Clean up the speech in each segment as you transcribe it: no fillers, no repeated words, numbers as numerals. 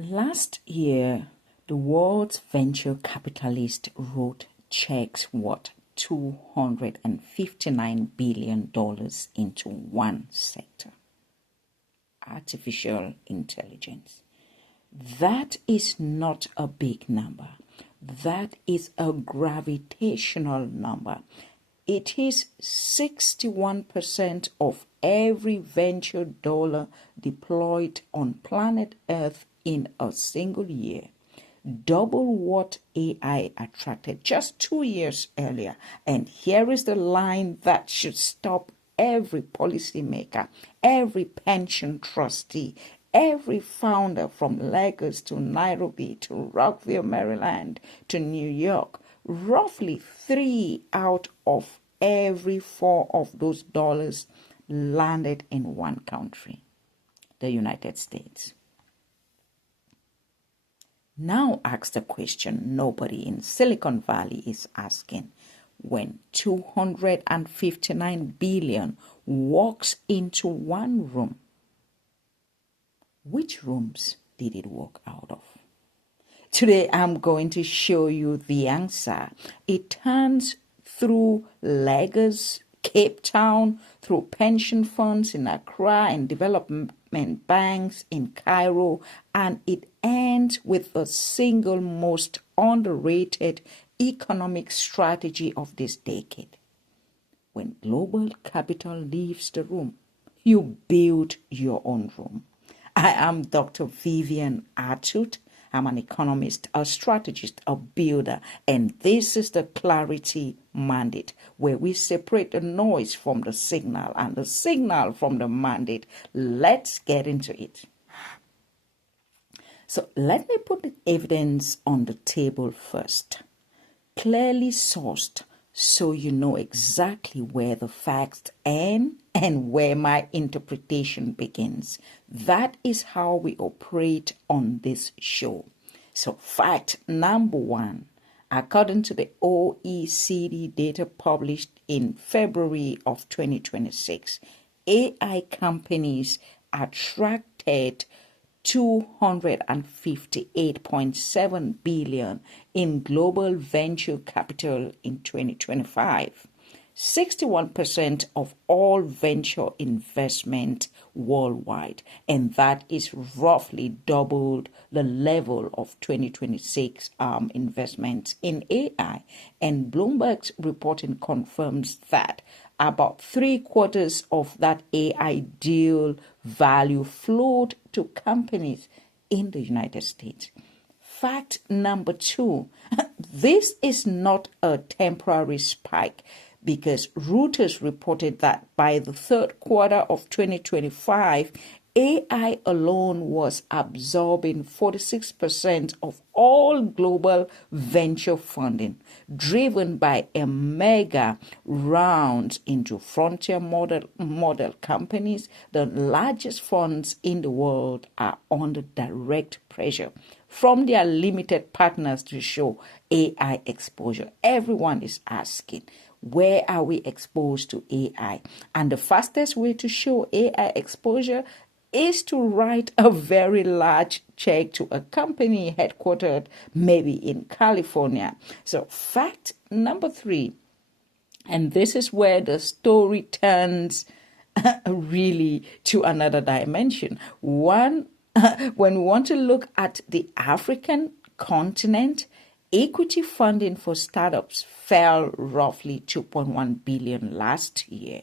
Last year, the world's venture capitalists wrote checks worth $259 billion into one sector: artificial intelligence. That is not a big number. That is a gravitational number. It is 61% of every venture dollar deployed on planet Earth in a single year, double what AI attracted just 2 years earlier. And here is the line that should stop every policymaker, every pension trustee, every founder from Lagos to Nairobi to Rockville, Maryland to New York. Roughly 3 out of every 4 of those dollars landed in one country, the United States. Now ask the question nobody in Silicon Valley is asking. When 259 billion walks into one room, which rooms did it walk out of? Today I'm going to show you the answer. It turns through Lagos, Cape Town, through pension funds in Accra and development banks in Cairo, and it ends with the single most underrated economic strategy of this decade. When global capital leaves the room, you build your own room. I am Dr. Vivian Atud. I'm an economist, a strategist, a builder, and this is the Clarity Mandate, where we separate the noise from the signal and the signal from the mandate. Let's get into it. So let me put the evidence on the table first. Clearly sourced, so you know exactly where the facts end and where my interpretation begins. That is how we operate on this show. So fact number 1, according to the OECD data published in February of 2026, AI companies attracted $258.7 billion in global venture capital in 2025. 61% of all venture investment worldwide, and that is roughly doubled the level of 2026 investments in AI. And Bloomberg's reporting confirms that about 3/4 of that AI deal value flowed to companies in the United States. Fact number 2, this is not a temporary spike, because Reuters reported that by the third quarter of 2025, AI alone was absorbing 46% of all global venture funding, driven by a mega round into frontier model companies. The largest funds in the world are under direct pressure from their limited partners to show AI exposure. Everyone is asking, where are we exposed to AI? And the fastest way to show AI exposure is to write a very large check to a company headquartered maybe in California. So fact number 3, and this is where the story turns really to another dimension. One, when we want to look at the African continent, equity funding for startups fell roughly 2.1 billion last year,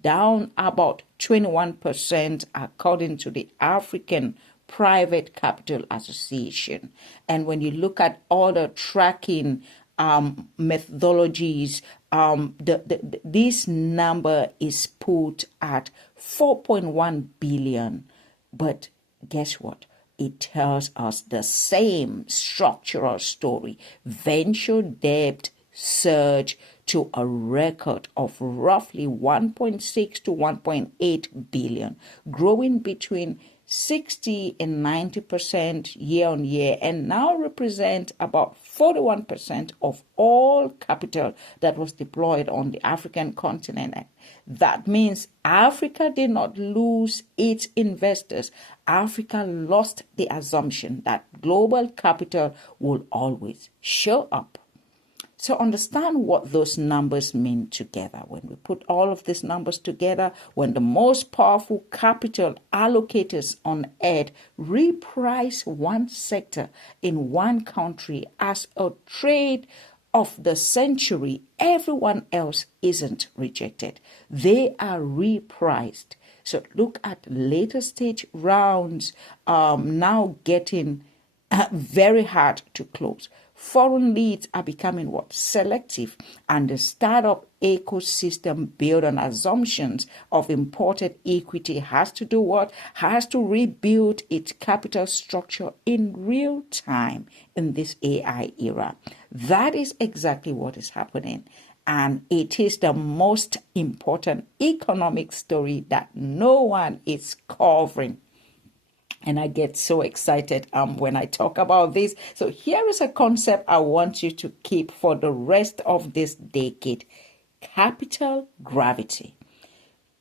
down about 21% according to the African Private Capital Association. And when you look at other tracking methodologies, this number is put at 4.1 billion. But guess what? It tells us the same structural story. Venture debt surged to a record of roughly 1.6 to 1.8 billion, growing between 60 and 90% year on year, and now represent about 41% of all capital that was deployed on the African continent. That means Africa did not lose its investors. Africa lost the assumption that global capital will always show up. So understand what those numbers mean together. When we put all of these numbers together, when the most powerful capital allocators on earth reprice one sector in one country as a trade of the century, everyone else isn't rejected. They are repriced. So look at later stage rounds now getting very hard to close. Foreign leads are becoming selective, and the startup ecosystem built on assumptions of imported equity has to do what? Has to rebuild its capital structure in real time in this AI era. That is exactly what is happening. And it is the most important economic story that no one is covering. And I get so excited when I talk about this. So here is a concept I want you to keep for the rest of this decade. Capital gravity.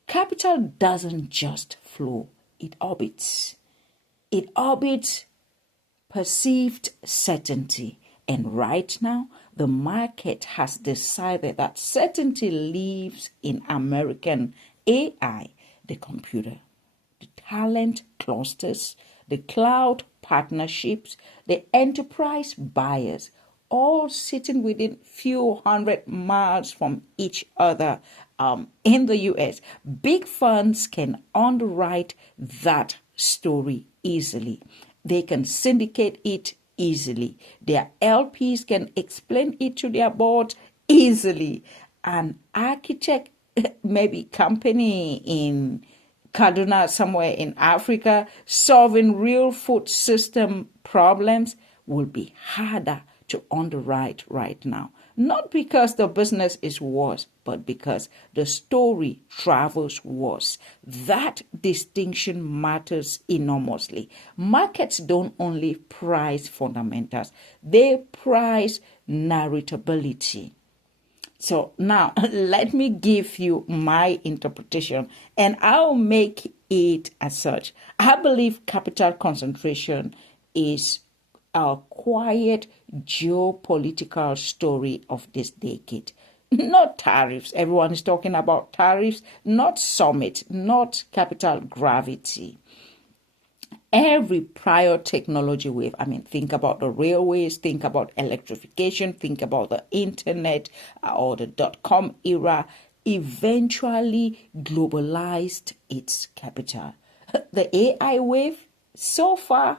Capital doesn't just flow, it orbits. It orbits perceived certainty. And right now, the market has decided that certainty lives in American AI, the computer, the talent clusters, the cloud partnerships, the enterprise buyers, all sitting within few hundred miles from each other in the US. Big funds can underwrite that story easily. They can syndicate it easily. Their LPs can explain it to their board easily. An architect, maybe company in Kaduna, somewhere in Africa, solving real food system problems will be harder to underwrite right now. Not because the business is worse, but because the story travels worse. That distinction matters enormously. Markets don't only price fundamentals, they price narratability. So now let me give you my interpretation, and I'll make it as such. I believe capital concentration is a quiet geopolitical story of this decade. Not tariffs. Everyone is talking about tariffs, not summit, not capital gravity. Every prior technology wave, think about the railways, think about electrification, think about the internet or the dot-com era, eventually globalized its capital. The AI wave, so far,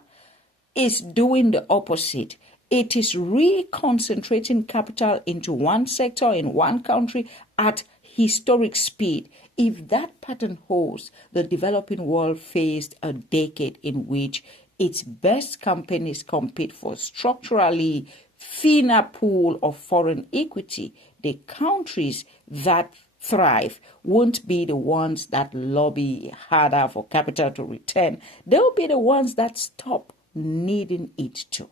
is doing the opposite. It is reconcentrating capital into one sector in one country at historic speed. If that pattern holds, the developing world faced a decade in which its best companies compete for structurally thinner pool of foreign equity. The countries that thrive won't be the ones that lobby harder for capital to return. They'll be the ones that stop needing it to.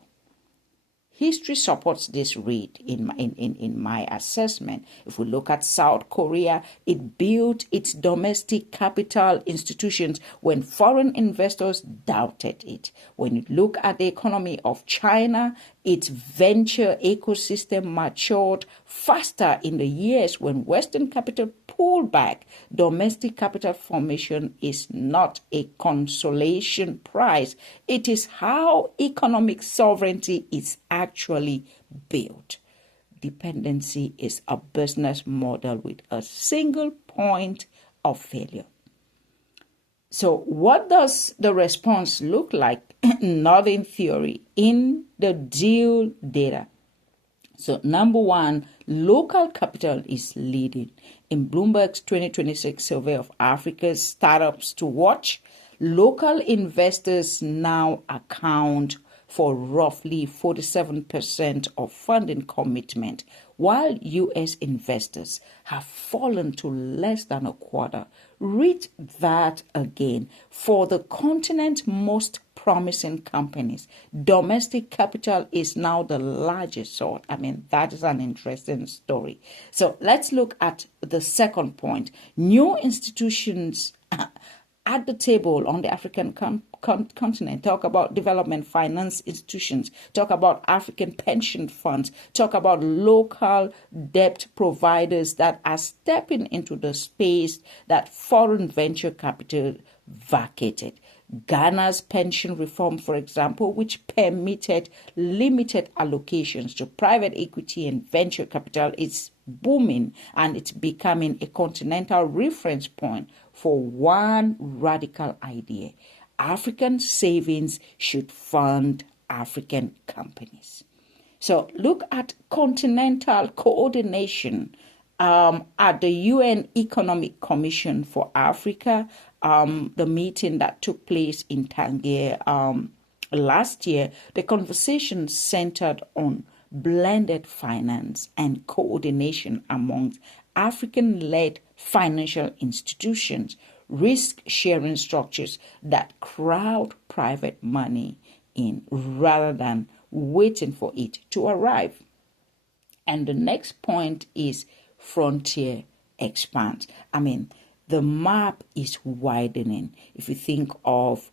History supports this read in my assessment. If we look at South Korea, it built its domestic capital institutions when foreign investors doubted it. When you look at the economy of China, its venture ecosystem matured faster in the years when Western capital pulled back. Domestic capital formation is not a consolation prize. It is how economic sovereignty is actually built. Dependency is a business model with a single point of failure. So what does the response look like? Not in theory, in the deal data. So number one, local capital is leading. In Bloomberg's 2026 survey of Africa's startups to watch, local investors now account for roughly 47% of funding commitment, while U.S. investors have fallen to less than a quarter. Read that again. For the continent's most promising companies, domestic capital is now the largest source. I mean, that is an interesting story. So let's look at the second point. New institutions at the table on the African continent. Talk about development finance institutions, talk about African pension funds, talk about local debt providers that are stepping into the space that foreign venture capital vacated. Ghana's pension reform, for example, which permitted limited allocations to private equity and venture capital, is booming, and it's becoming a continental reference point for one radical idea. African savings should fund African companies. So look at continental coordination at the UN Economic Commission for Africa, the meeting that took place in Tangier last year. The conversation centered on blended finance and coordination amongst African-led financial institutions, risk-sharing structures that crowd private money in rather than waiting for it to arrive. And the next point is frontier expands. I mean, the map is widening. If you think of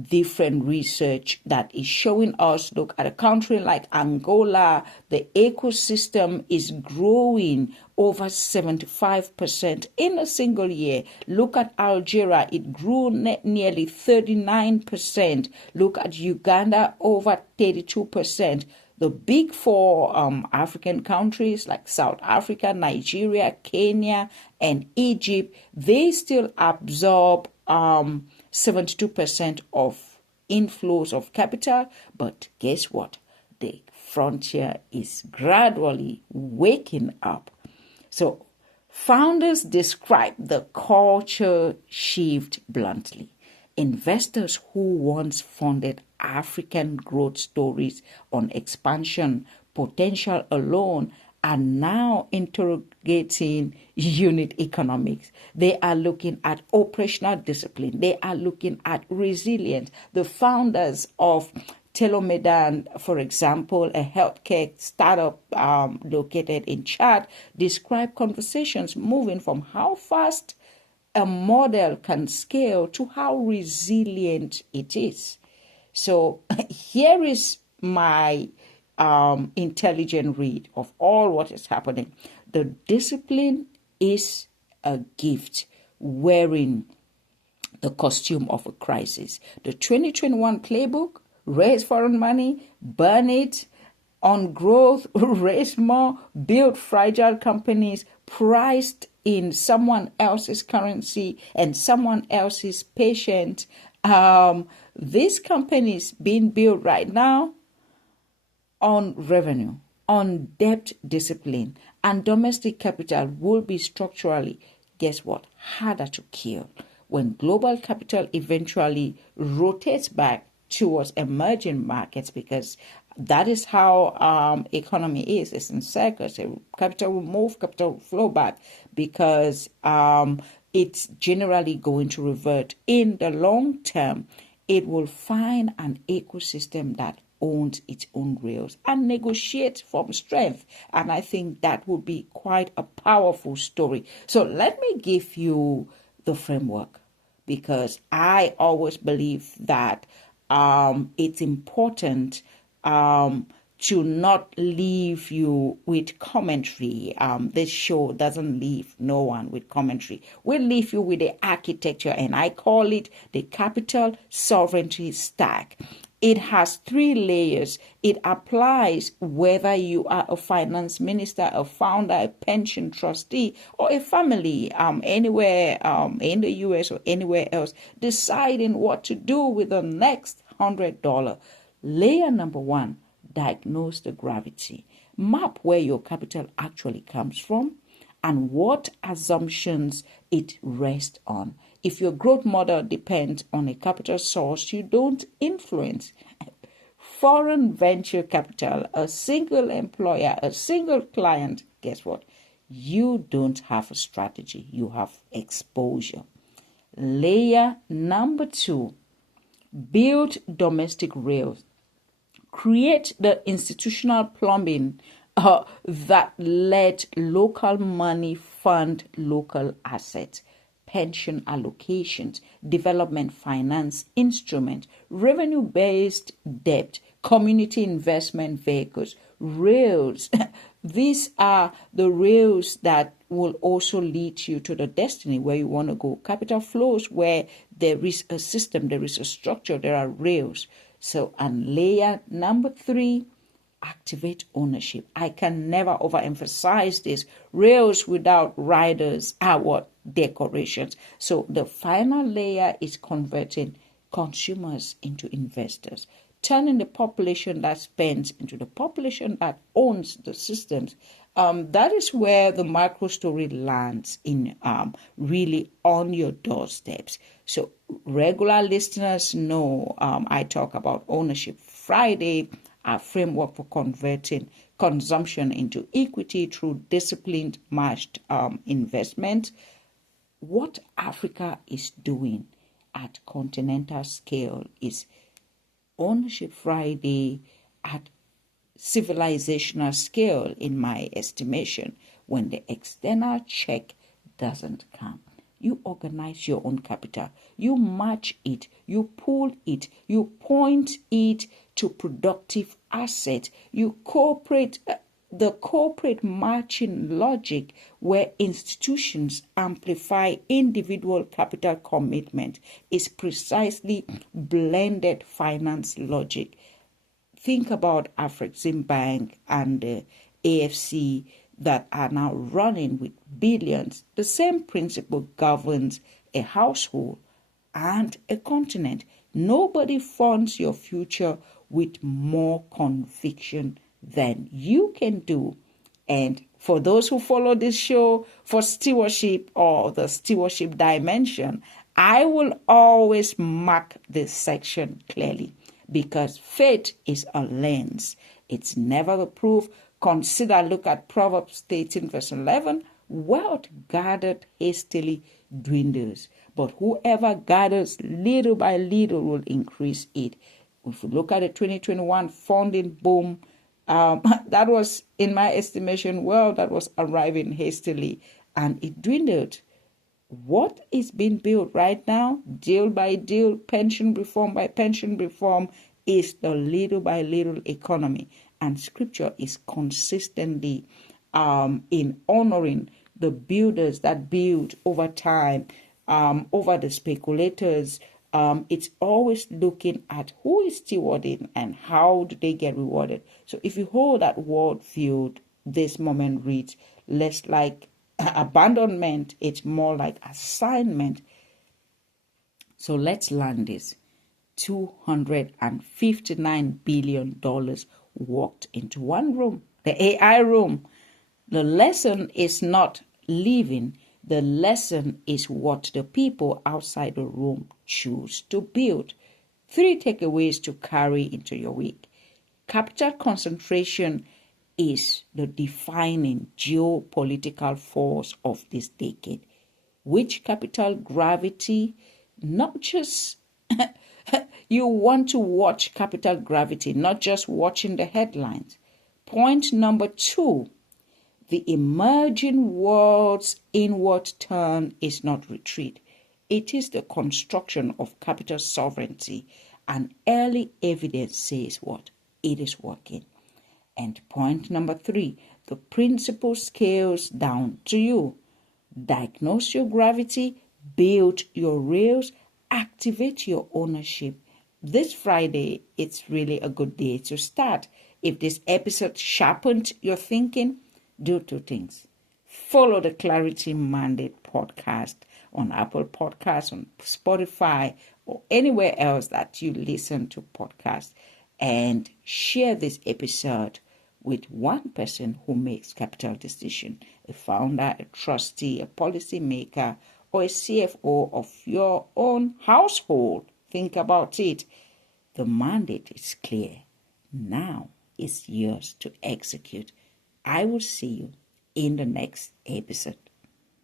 different research that is showing us, look at a country like Angola, the ecosystem is growing over 75% in a single year. Look at Algeria, it grew nearly 39%. Look at Uganda, over 32%. The big four African countries like South Africa, Nigeria, Kenya, and Egypt, they still absorb 72% of inflows of capital. But guess what? The frontier is gradually waking up. So founders describe the culture shift bluntly. Investors who once funded African growth stories on expansion potential alone are now interrogating unit economics. They are looking at operational discipline. They are looking at resilience. The founders of Telomedan, for example, a healthcare startup located in Chad, describe conversations moving from how fast a model can scale to how resilient it is. So here is my intelligent read of all what is happening. The discipline is a gift wearing the costume of a crisis. The 2021 playbook: raise foreign money, burn it on growth, raise more, build fragile companies priced in someone else's currency and someone else's patient. These companies being built right now on revenue, on debt discipline, and domestic capital will be structurally, guess what, harder to kill when global capital eventually rotates back towards emerging markets, because that is how economy is. It's in circles. Capital will move, capital will flow back, because it's generally going to revert. In the long term, it will find an ecosystem that owns its own rails and negotiates from strength. And I think that would be quite a powerful story. So let me give you the framework, because I always believe that it's important to not leave you with commentary. This show doesn't leave no one with commentary. We leave you with the architecture, and I call it the capital sovereignty stack. It has 3 layers. It applies whether you are a finance minister, a founder, a pension trustee, or a family anywhere in the US or anywhere else, deciding what to do with the next $100. Layer number 1, diagnose the gravity. Map where your capital actually comes from and what assumptions it rests on. If your growth model depends on a capital source you don't influence, foreign venture capital, a single employer, a single client, guess what? you don't have a strategy, you have exposure. Layer number 2, build domestic rails. Create the institutional plumbing that let local money fund local assets, pension allocations, development finance instruments, revenue-based debt, community investment vehicles, rails. These are the rails that will also lead you to the destiny where you want to go. Capital flows where there is a system, there is a structure, there are rails. So, and layer number 3, activate ownership. I can never overemphasize this. Rails without riders are what? Decorations. So the final layer is converting consumers into investors, turning the population that spends into the population that owns the systems. That is where the micro story lands in really on your doorsteps. So regular listeners know I talk about Ownership Friday, our framework for converting consumption into equity through disciplined matched investment. What Africa is doing at continental scale is Ownership Friday at civilizational scale, in my estimation, when the external check doesn't come. You organize your own capital. You match it. You pool it. You point it to productive asset. You cooperate. The corporate matching logic where institutions amplify individual capital commitment is precisely blended finance logic. Think about Afreximbank and the AFC that are now running with billions. The same principle governs a household and a continent. Nobody funds your future with more conviction than you can do. And for those who follow this show for stewardship or the stewardship dimension, I will always mark this section clearly because faith is a lens. It's never the proof. Look at Proverbs 13 verse 11. Wealth gathered hastily dwindles, but whoever gathers little by little will increase it. If you look at the 2021 funding boom, that was, in my estimation, that was arriving hastily and it dwindled. What is being built right now, deal by deal, pension reform by pension reform, is the little by little economy. And scripture is consistently in honoring the builders that build over time, over the speculators. It's always looking at who is stewarding and how do they get rewarded. So if you hold that word field, this moment reads less like abandonment, it's more like assignment. So let's land this. $259 billion walked into one room, the AI room. The lesson is not leaving. The lesson is what the people outside the room choose to build. 3 takeaways to carry into your week. Capital concentration is the defining geopolitical force of this decade. Which capital gravity? Not just you want to watch capital gravity, not just watching the headlines. Point number 2. The emerging world's inward turn is not retreat. It is the construction of capital sovereignty, and early evidence says what? It is working. And point number 3, the principle scales down to you. Diagnose your gravity, build your rails, activate your ownership. This Friday, it's really a good day to start. If this episode sharpened your thinking, do 2 things. Follow the Clarity Mandate podcast on Apple Podcasts, on Spotify, or anywhere else that you listen to podcasts. And share this episode with one person who makes capital decision, a founder, a trustee, a policymaker, or a CFO of your own household. Think about it. The mandate is clear. Now it's yours to execute. I will see you in the next episode.